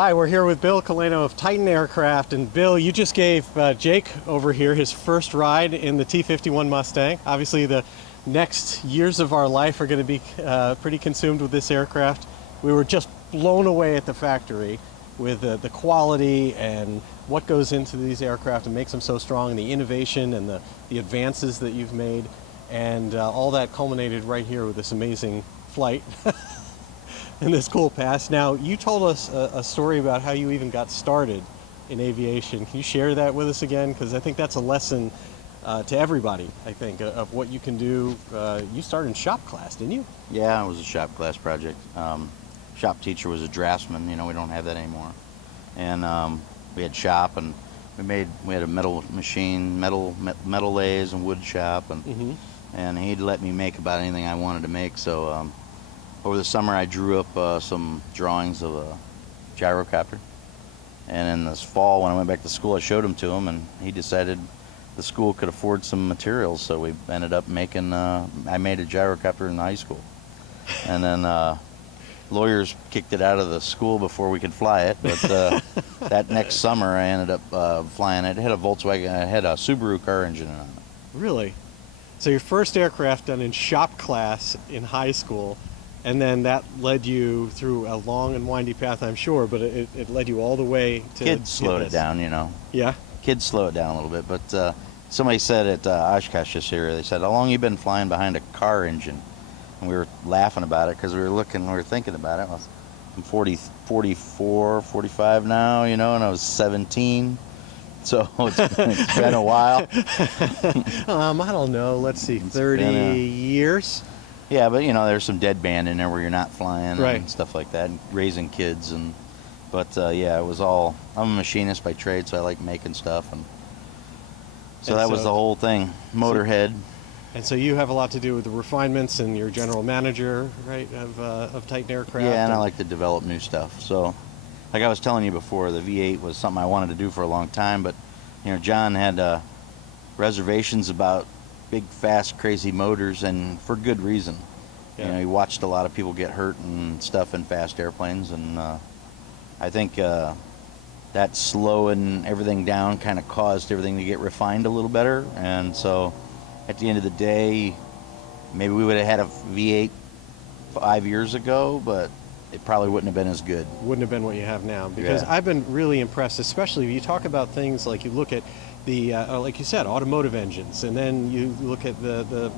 Hi, we're here with Bill Koleno of Titan Aircraft, and Bill, you just gave Jake over here his first ride in the T-51 Mustang. Obviously, the next years of our life are going to be pretty consumed with this aircraft. We were just blown away at the factory with the quality and what goes into these aircraft and makes them so strong, and the innovation and the advances that you've made, and all that culminated right here with this amazing flight. In this cool past. Now, you told us a story about how you even got started in aviation. Can you share that with us again? Because I think that's a lesson to everybody, I think, of what you can do. You started in shop class, didn't you? Yeah, it was a shop class project. Shop teacher was a draftsman. You know, we don't have that anymore. And we had shop, and we had a metal machine, metal lathes and wood shop, and he'd let me make about anything I wanted to make. So over the summer, I drew up some drawings of a gyrocopter. And in this fall, when I went back to school, I showed them to him, and he decided the school could afford some materials. So we ended up making, I made a gyrocopter in high school. And then lawyers kicked it out of the school before we could fly it. But that next summer, I ended up flying it. It had a Volkswagen, it had a Subaru car engine on it. Really? So your first aircraft done in shop class in high school, and then that led you through a long and windy path, I'm sure, but it led you all the way to... Kids slowed it down, you know. Yeah? Kids slow it down a little bit, but somebody said at Oshkosh this year, they said, how long you been flying behind a car engine? And we were laughing about it because we were thinking about it. I'm 44, 45 now, you know, and I was 17. So it's been a while. I don't know, let's see, 30 years? Yeah, but you know, there's some dead band in there where you're not flying right. and stuff like that, and raising kids, but yeah, it was all. I'm a machinist by trade, so I like making stuff, and so that was the whole thing. Motorhead. And so you have a lot to do with the refinements, and you're general manager, right, of Titan Aircraft. Yeah, and I like to develop new stuff. So, like I was telling you before, the V8 was something I wanted to do for a long time, but you know, John had reservations about big, fast, crazy motors, and for good reason. Yeah. You know, he watched a lot of people get hurt and stuff in fast airplanes, and I think that slowing everything down kind of caused everything to get refined a little better. And so, at the end of the day, maybe we would have had a V8 5 years ago, but it probably wouldn't have been as good. Wouldn't have been what you have now, because yeah. I've been really impressed, especially if you talk about things like you look at the, like you said, automotive engines, and then you look at the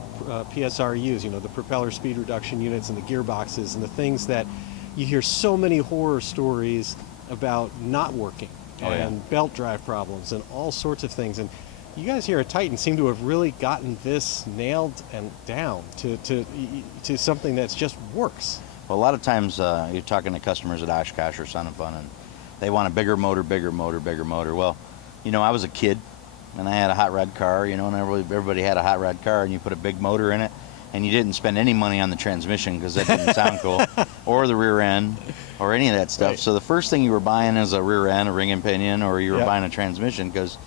PSRUs, you know, the propeller speed reduction units and the gearboxes and the things that you hear so many horror stories about not working, and belt drive problems and all sorts of things. And you guys here at Titan seem to have really gotten this nailed and down to something that's just works. Well, a lot of times you're talking to customers at Oshkosh or Son of Fun, and they want a bigger motor, bigger motor, bigger motor. Well, you know, I was a kid, and I had a hot rod car, you know, and everybody had a hot rod car, and you put a big motor in it, and you didn't spend any money on the transmission because that didn't sound cool, or the rear end, or any of that stuff. Right. So the first thing you were buying is a rear end, a ring and pinion, or you were buying a transmission because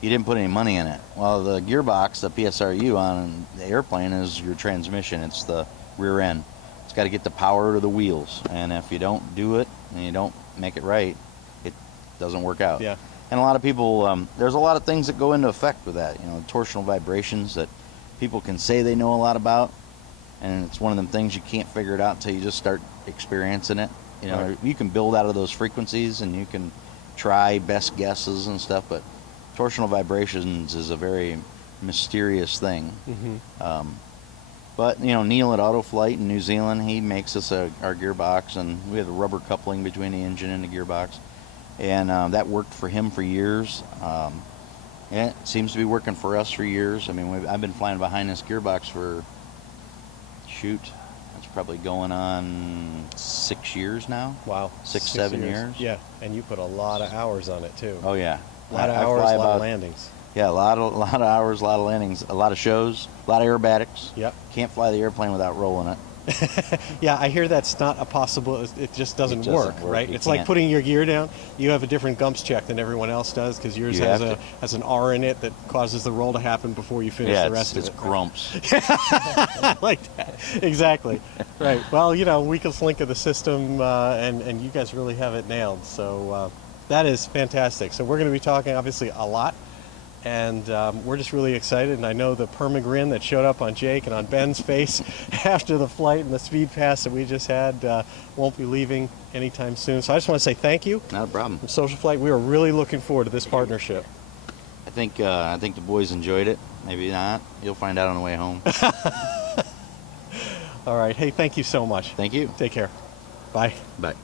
you didn't put any money in it. Well, the gearbox, the PSRU on the airplane is your transmission. It's the rear end. It's got to get the power to the wheels, and if you don't do it and you don't make it right, it doesn't work out. Yeah. And a lot of people, there's a lot of things that go into effect with that. You know, torsional vibrations that people can say they know a lot about, and it's one of them things you can't figure it out until you just start experiencing it. You know, right. You can build out of those frequencies, and you can try best guesses and stuff, but torsional vibrations is a very mysterious thing. But you know, Neil at AutoFlight in New Zealand, he makes us our gearbox, and we have a rubber coupling between the engine and the gearbox. And that worked for him for years. Yeah, it seems to be working for us for years. I mean, I've been flying behind this gearbox for, that's probably going on 6 years now. Wow. 7 years. Yeah, and you put a lot of hours on it too. Oh yeah. A lot of hours, a lot of landings. Yeah, a lot of hours, a lot of landings, a lot of shows, a lot of aerobatics. Yep. Can't fly the airplane without rolling it. Yeah, I hear that's not a possible. It just doesn't, doesn't work, work. right? You It's like can't. putting your gear down. You have a different gumps check than everyone else does because yours You has have has an R in it that causes the roll to happen before you finish Yeah, the rest it's of it. grumps. I like that. Exactly. Right. Well, you know, weakest link of the system, and you guys really have it nailed. So that is fantastic. So we're going to be talking obviously a lot. And we're just really excited, and I know the permagrin that showed up on Jake and on Ben's face after the flight and the speed pass that we just had won't be leaving anytime soon. So I just want to say thank you. Not a problem. From SocialFlight, we are really looking forward to this partnership. I think the boys enjoyed it. Maybe not. You'll find out on the way home. All right. Hey, thank you so much. Thank you. Take care. Bye. Bye.